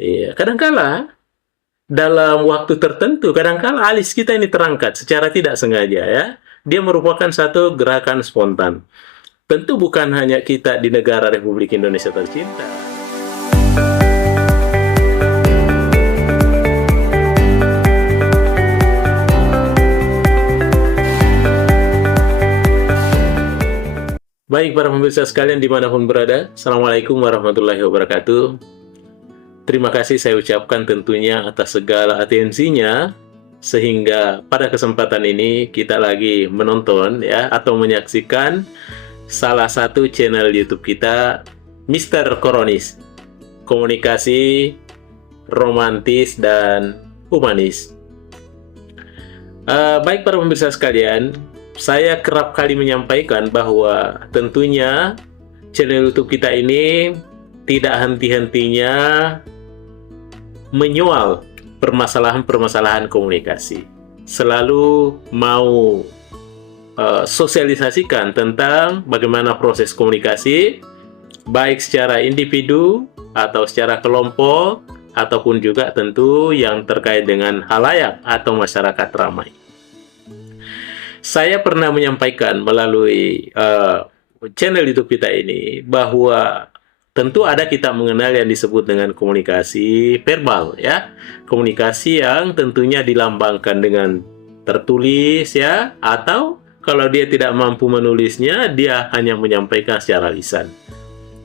Iya, kadangkala dalam waktu tertentu, kadangkala alis kita ini terangkat secara tidak sengaja ya. Dia merupakan satu gerakan spontan. Tentu bukan hanya kita di negara Republik Indonesia tercinta. Baik para pemirsa sekalian dimanapun berada, Assalamualaikum warahmatullahi wabarakatuh. Terima kasih saya ucapkan tentunya atas segala atensinya, sehingga pada kesempatan ini kita lagi menonton ya atau menyaksikan salah satu channel YouTube kita, Mister Koronis, komunikasi romantis dan humanis. Baik para pemirsa sekalian, saya kerap kali menyampaikan bahwa tentunya channel YouTube kita ini tidak henti-hentinya menyoal permasalahan-permasalahan komunikasi. Selalu mau sosialisasikan tentang bagaimana proses komunikasi, baik secara individu atau secara kelompok, ataupun juga tentu yang terkait dengan halayak atau masyarakat ramai. Saya pernah menyampaikan melalui channel YouTube kita ini bahwa tentu ada kita mengenal yang disebut dengan komunikasi verbal ya. Komunikasi yang tentunya dilambangkan dengan tertulis ya, atau kalau dia tidak mampu menulisnya, dia hanya menyampaikan secara lisan.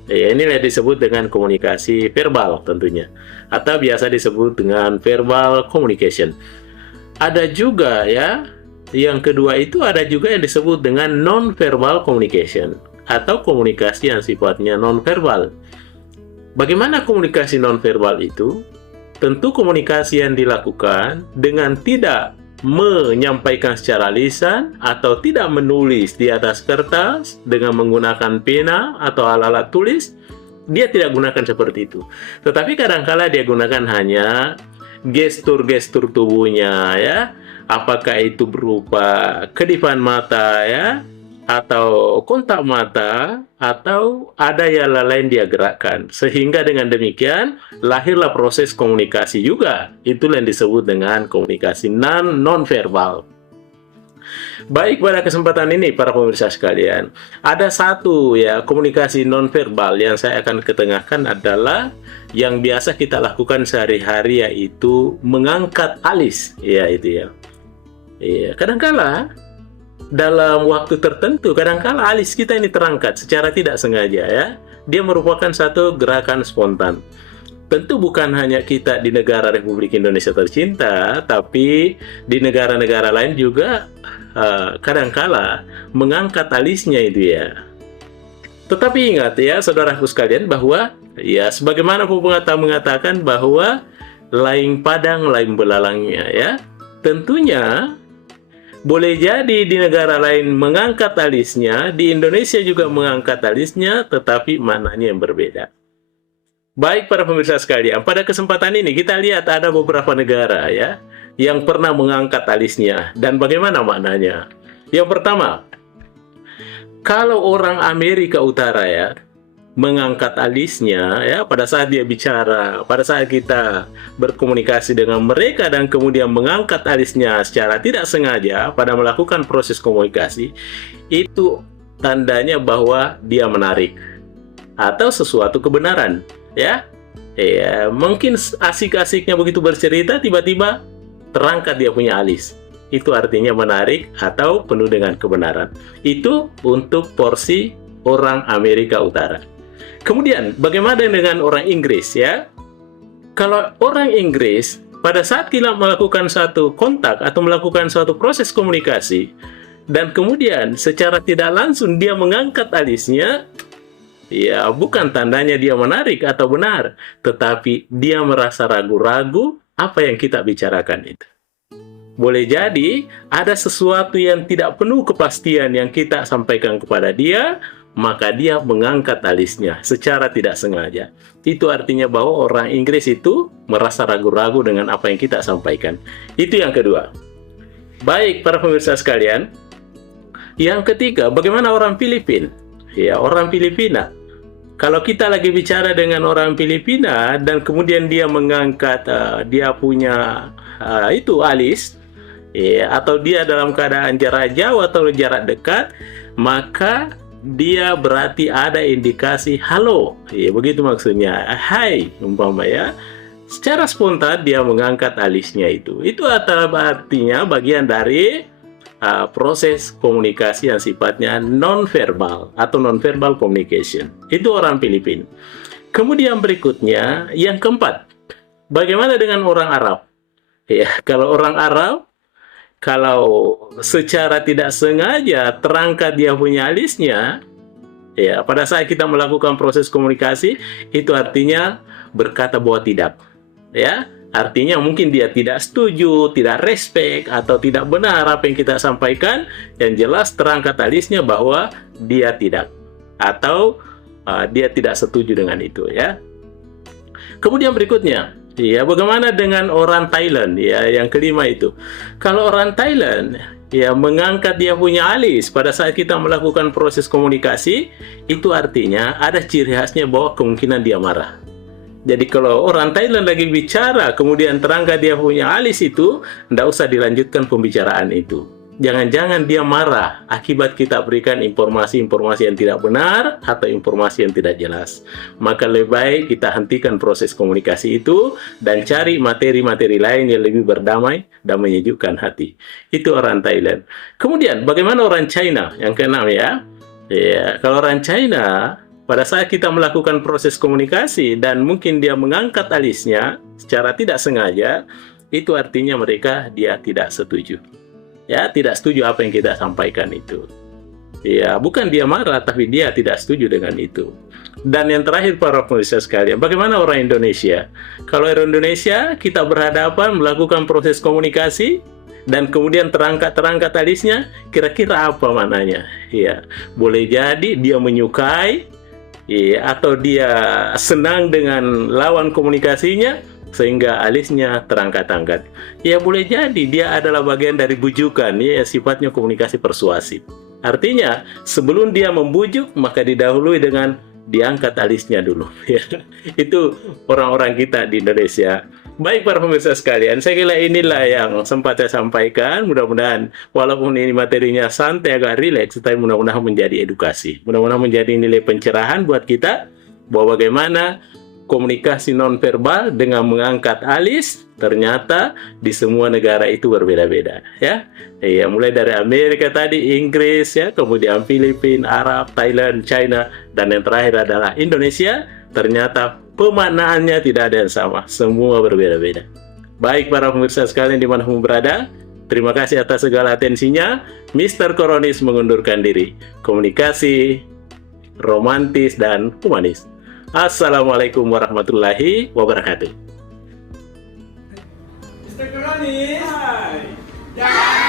Ya, inilah disebut dengan komunikasi verbal tentunya, atau biasa disebut dengan verbal communication. Ada juga ya, yang kedua itu ada juga yang disebut dengan non-verbal communication atau komunikasi yang sifatnya non-verbal. Bagaimana komunikasi non-verbal itu? Tentu komunikasi yang dilakukan dengan tidak menyampaikan secara lisan atau tidak menulis di atas kertas dengan menggunakan pena atau alat-alat tulis, dia tidak gunakan seperti itu. Tetapi kadang-kala dia gunakan hanya gestur-gestur tubuhnya ya. Apakah itu berupa kedipan mata ya, atau kontak mata, atau ada yang lain dia gerakkan. Sehingga dengan demikian lahirlah proses komunikasi juga. Itulah yang disebut dengan komunikasi non-verbal. Baik, pada kesempatan ini para pemirsa sekalian, ada satu ya komunikasi non-verbal yang saya akan ketengahkan adalah yang biasa kita lakukan sehari-hari, yaitu mengangkat alis ya, itu ya. Iya, kadangkala dalam waktu tertentu, kadangkala alis kita ini terangkat secara tidak sengaja ya. Dia merupakan satu gerakan spontan. Tentu bukan hanya kita di negara Republik Indonesia tercinta, tapi di negara-negara lain juga kadangkala mengangkat alisnya itu ya. Tetapi ingat ya, saudaraku sekalian, bahwa ya sebagaimana pepatah mengatakan bahwa lain padang lain belalangnya ya. Tentunya boleh jadi di negara lain mengangkat alisnya, di Indonesia juga mengangkat alisnya, tetapi maknanya yang berbeda. Baik para pemirsa sekalian, pada kesempatan ini kita lihat ada beberapa negara ya yang pernah mengangkat alisnya dan bagaimana maknanya. Yang pertama, kalau orang Amerika Utara ya mengangkat alisnya ya pada saat dia bicara, pada saat kita berkomunikasi dengan mereka dan kemudian mengangkat alisnya secara tidak sengaja pada melakukan proses komunikasi, itu tandanya bahwa dia menarik atau sesuatu kebenaran ya. Ya, mungkin asik-asiknya begitu bercerita, tiba-tiba terangkat dia punya alis. Itu artinya menarik atau penuh dengan kebenaran. Itu untuk porsi orang Amerika Utara. Kemudian, bagaimana dengan orang Inggris ya? Kalau orang Inggris, pada saat kita melakukan satu kontak atau melakukan suatu proses komunikasi, dan kemudian secara tidak langsung dia mengangkat alisnya, ya bukan tandanya dia menarik atau benar, tetapi dia merasa ragu-ragu apa yang kita bicarakan itu. Boleh jadi ada sesuatu yang tidak penuh kepastian yang kita sampaikan kepada dia, maka dia mengangkat alisnya secara tidak sengaja. Itu artinya bahwa orang Inggris itu merasa ragu-ragu dengan apa yang kita sampaikan. Itu yang kedua. Baik para pemirsa sekalian, yang ketiga, bagaimana orang Filipina? Ya, orang Filipina Kalau kita lagi bicara dengan orang Filipina dan kemudian dia mengangkat dia punya itu alis, ya, atau dia dalam keadaan jarak jauh atau jarak dekat, maka dia berarti ada indikasi halo, ya, begitu maksudnya, hai umpama ya. Secara spontan dia mengangkat alisnya itu artinya bagian dari proses komunikasi yang sifatnya non-verbal atau non-verbal communication. Itu orang Filipina. Kemudian berikutnya, yang keempat, bagaimana dengan orang Arab? Ya, kalau orang Arab, kalau secara tidak sengaja terangkat dia punya alisnya, ya, pada saat kita melakukan proses komunikasi, itu artinya berkata bahwa tidak. Ya, artinya mungkin dia tidak setuju, tidak respect, atau tidak benar apa yang kita sampaikan. Yang jelas terangkat alisnya bahwa dia tidak, atau dia tidak setuju dengan itu, ya. Kemudian berikutnya, ya, bagaimana dengan orang Thailand, ya, yang kelima itu. Kalau orang Thailand, ya, mengangkat dia punya alis pada saat kita melakukan proses komunikasi, itu artinya ada ciri khasnya bahwa kemungkinan dia marah. Jadi kalau orang Thailand lagi bicara, kemudian terangkat dia punya alis itu, tidak usah dilanjutkan pembicaraan itu. Jangan-jangan dia marah akibat kita berikan informasi-informasi yang tidak benar atau informasi yang tidak jelas. Maka lebih baik kita hentikan proses komunikasi itu dan cari materi-materi lain yang lebih berdamai dan menyejukkan hati. Itu orang Thailand. Kemudian bagaimana orang China? Yang keenam, ya. Ya, kalau orang China, pada saat kita melakukan proses komunikasi dan mungkin dia mengangkat alisnya secara tidak sengaja, itu artinya dia tidak setuju. Ya, tidak setuju apa yang kita sampaikan itu. Ya, bukan dia marah, tapi dia tidak setuju dengan itu. Dan yang terakhir para pemirsa sekalian, bagaimana orang Indonesia? Kalau orang Indonesia, kita berhadapan melakukan proses komunikasi, dan kemudian terangkat alisnya, kira-kira apa maknanya? Ya, boleh jadi dia menyukai, ya, atau dia senang dengan lawan komunikasinya, sehingga alisnya terangkat-angkat. Ya, boleh jadi dia adalah bagian dari bujukan, ya, sifatnya komunikasi persuasif. Artinya, sebelum dia membujuk, maka didahului dengan diangkat alisnya dulu. Ya, itu orang-orang kita di Indonesia. Baik para pemirsa sekalian, saya kira inilah yang sempat saya sampaikan. Mudah-mudahan walaupun ini materinya santai, agak rileks, tapi mudah-mudahan menjadi edukasi. Mudah-mudahan menjadi nilai pencerahan buat kita bahwa bagaimana komunikasi nonverbal dengan mengangkat alis ternyata di semua negara itu berbeda-beda, ya. Ya, mulai dari Amerika tadi, Inggris, ya, kemudian Filipina, Arab, Thailand, China, dan yang terakhir adalah Indonesia. Ternyata pemaknaannya tidak ada yang sama, semua berbeda-beda. Baik para pemirsa sekalian dimanapun berada, terima kasih atas segala atensinya. Mr. Koronis mengundurkan diri. Komunikasi romantis dan humanis. Assalamualaikum warahmatullahi wabarakatuh. Mr. Koronis! Hai!